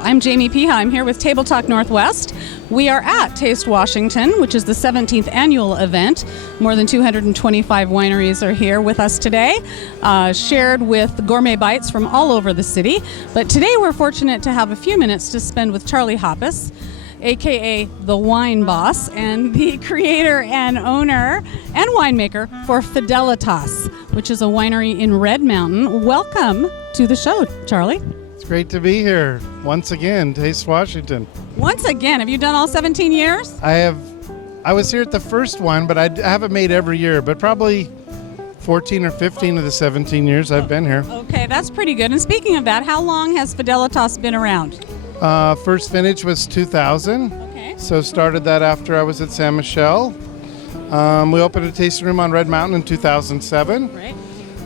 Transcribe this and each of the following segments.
I'm Jamie Peha. I'm here with TableTalk Northwest. We are at Taste Washington, which is the 17th annual event. More than 225 wineries are here with us today, shared with gourmet bites from all over the city. But today we're fortunate to have a few minutes to spend with Charlie Hoppus, aka the Wine Boss, and the creator and owner and winemaker for Fidélitas, which is a winery in Red Mountain. Welcome to the show, Charlie. It's great to be here once again, Taste Washington. Once again, have you done all 17 years? I have. I was here at the first one, but I haven't made every year, but probably 14 or 15 of the 17 years I've been here. Okay, that's pretty good. And speaking of that, how long has Fidélitas been around? First vintage was 2000. Okay. So started that after I was at San Michel. We opened a tasting room on Red Mountain in 2007. Right.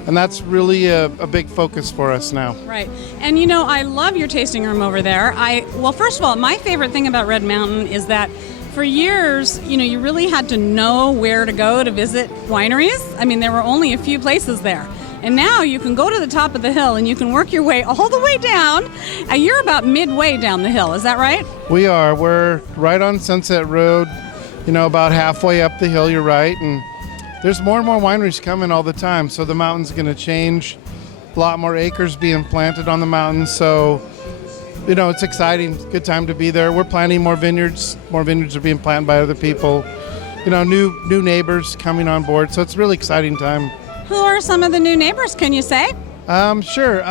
And that's really a big focus for us now. Right. And you know, I love your tasting room over there. Well, first of all, my favorite thing about Red Mountain is that for years, you know, you really had to know where to go to visit wineries. I mean, there were only a few places there. And now you can go to the top of the hill and you can work your way all the way down. And you're about midway down the hill, is that right? We are. We're right on Sunset Road, you know, about halfway up the hill, you're right. And there's more and more wineries coming all the time, so the mountain's going to change. A lot more acres being planted on the mountain, so, you know, it's exciting. Good time to be there. We're planting more vineyards. More vineyards are being planted by other people. You know, new neighbors coming on board, so it's a really exciting time. Who are some of the new neighbors, can you say? Sure.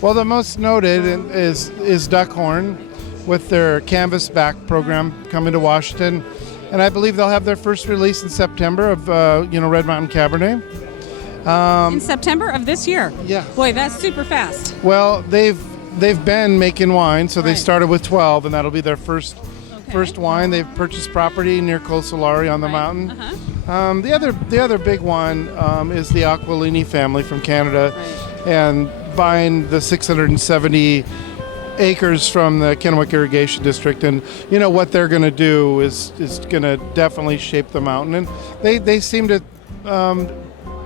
Well, the most noted is Duckhorn with their Canvas Back program coming to Washington. And I believe they'll have their first release in September of, Red Mountain Cabernet. In September of this year? Yeah. Boy, that's super fast. Well, they've been making wine, so they Right. started with 12, and that'll be their first wine. They've purchased property near Cosolari on the mountain. Uh-huh. The other big one is the Aquilini family from Canada, Right. and buying the 670 acres from the Kennewick Irrigation District, and you know what they're going to do is going to definitely shape the mountain, and they seem to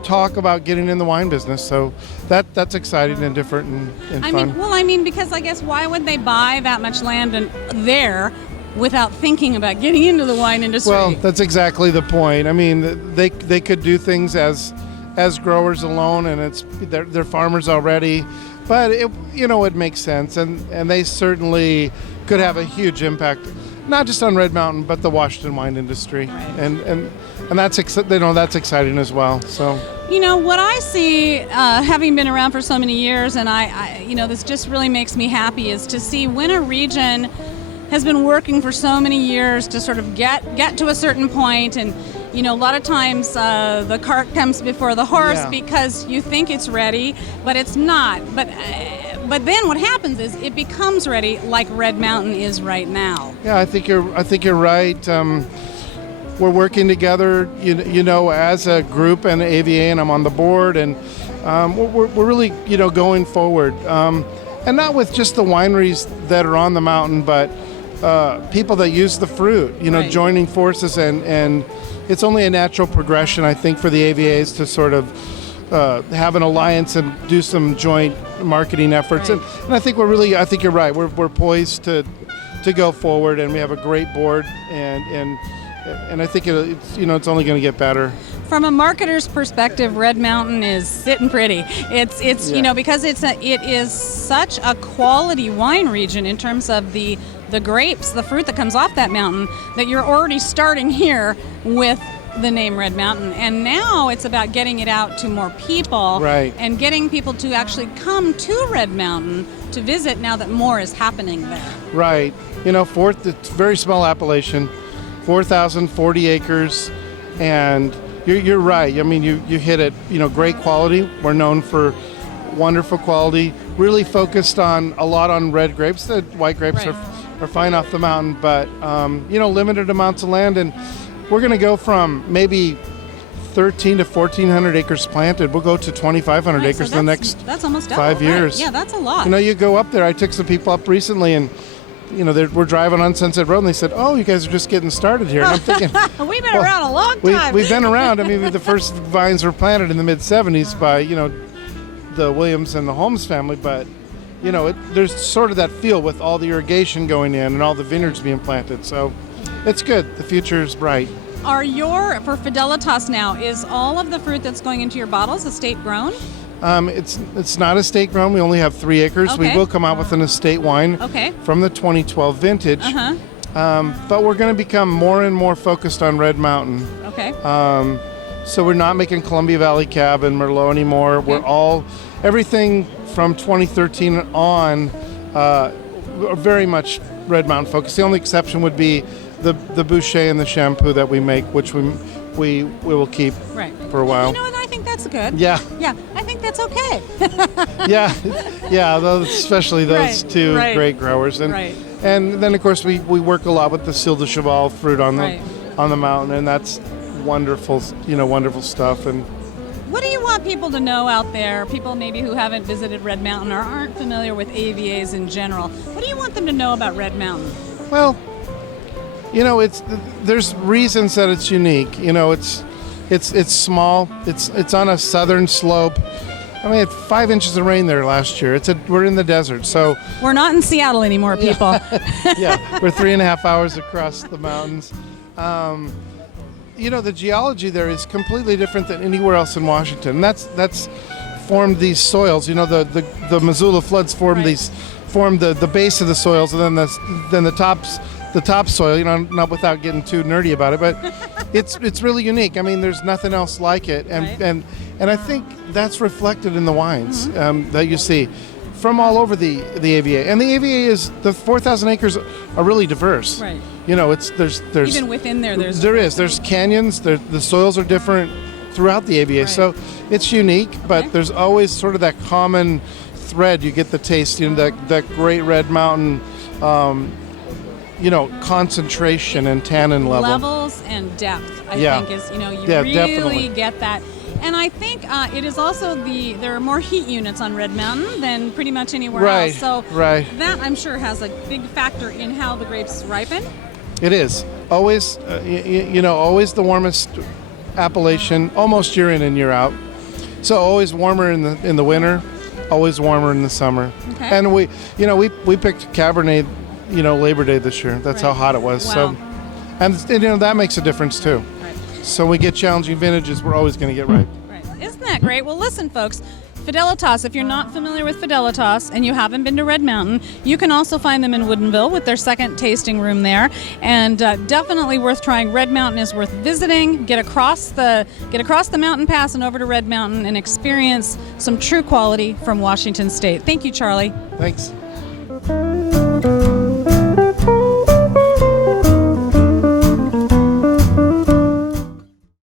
talk about getting in the wine business, so that's exciting and different and fun. Because I guess why would they buy that much land there without thinking about getting into the wine industry? Well, that's exactly the point. I mean, they could do things as growers alone, and they're farmers already. But it makes sense, and they certainly could have a huge impact, not just on Red Mountain, but the Washington wine industry, right. and that's that's exciting as well. So you know what I see, having been around for so many years, and I this just really makes me happy, is to see when a region has been working for so many years to sort of get to a certain point, and you know, a lot of times the cart comes before the horse, Yeah. because you think it's ready, but it's not. But then what happens is it becomes ready, like Red Mountain is right now. yeah, I think you're right. We're working together, you know, as a group and AVA, and I'm on the board, and we're really going forward, and not with just the wineries that are on the mountain, but people that use the fruit, Right. joining forces, and it's only a natural progression, I think, for the AVAs to sort of have an alliance and do some joint marketing efforts. Right. And I think I think you're right. We're poised to go forward, and we have a great board, and I think it's only going to get better. From a marketer's perspective, Red Mountain is sitting pretty. It's Yeah. because it is such a quality wine region in terms of the grapes, the fruit that comes off that mountain, that you're already starting here with the name Red Mountain. And now it's about getting it out to more people, Right. and getting people to actually come to Red Mountain to visit now that more is happening there. Right. It's very small appellation, 4,040 acres, and you're right. I mean, you hit it. Great quality. We're known for wonderful quality. Really focused a lot on red grapes. The white grapes Right. are fine off the mountain, but limited amounts of land, and we're going to go from maybe 1,300 to 1,400 acres planted. We'll go to 2,500 Right, acres so in the next that's almost double, 5 years. Right. Yeah, that's a lot. You go up there. I took some people up recently, and we're driving on Sunset Road, and they said, "Oh, you guys are just getting started here." And I'm thinking, We've been around a long time. we've been around. I mean, the first vines were planted in the mid '70s by the Williams and the Holmes family, but there's sort of that feel with all the irrigation going in and all the vineyards being planted. So it's good. The future is bright. For Fidélitas now, is all of the fruit that's going into your bottles estate grown? It's not estate grown. We only have 3 acres. Okay. We will come out with an estate wine from the 2012 vintage. But we're going to become more and more focused on Red Mountain. Okay. So we're not making Columbia Valley Cab and Merlot anymore. Okay. Everything from 2013 on are very much Red Mountain focused. The only exception would be the Boucher and the Shampoo that we make, which we will keep for a while. And I think that's good. Yeah. Yeah, I think that's okay. yeah, especially those two great growers. And then of course we work a lot with the Cil de Cheval fruit on the mountain, and that's wonderful, wonderful stuff. And what do you want people to know out there, people maybe who haven't visited Red Mountain or aren't familiar with AVAs in general? What do you want them to know about Red Mountain? Well, there's reasons that it's unique. It's small. It's on a southern slope. I mean, we had 5 inches of rain there last year. We're in the desert, so we're not in Seattle anymore, people. Yeah, we're 3.5 hours across the mountains. The geology there is completely different than anywhere else in Washington. That's formed these soils. The Missoula floods formed the base of the soils, and then the topsoil. Not without getting too nerdy about it, but it's really unique. I mean, there's nothing else like it, and I think that's reflected in the wines that you see from all over the AVA. And the AVA is the 4,000 acres are really diverse. Right. There's even within there's canyons. The soils are different throughout the AVA, so it's unique. But there's always sort of that common thread. You get the taste, that great Red Mountain. Concentration and tannin level. Levels and depth, I think, is, you really definitely get that. And I think it is also there are more heat units on Red Mountain than pretty much anywhere else. So that, I'm sure, has a big factor in how the grapes ripen. It is. Always, always the warmest appellation, almost year in and year out. So always warmer in the winter, always warmer in the summer. Okay. And we picked Cabernet, Labor Day this year. That's how hot it was. Wow. So, and that makes a difference too. So when we get challenging vintages, we're always going to get right. Isn't that great? Well, listen, folks. Fidélitas, if you're not familiar with Fidélitas and you haven't been to Red Mountain, you can also find them in Woodinville with their second tasting room there, and definitely worth trying. Red Mountain is worth visiting. Get across the mountain pass and over to Red Mountain and experience some true quality from Washington State. Thank you, Charlie. Thanks.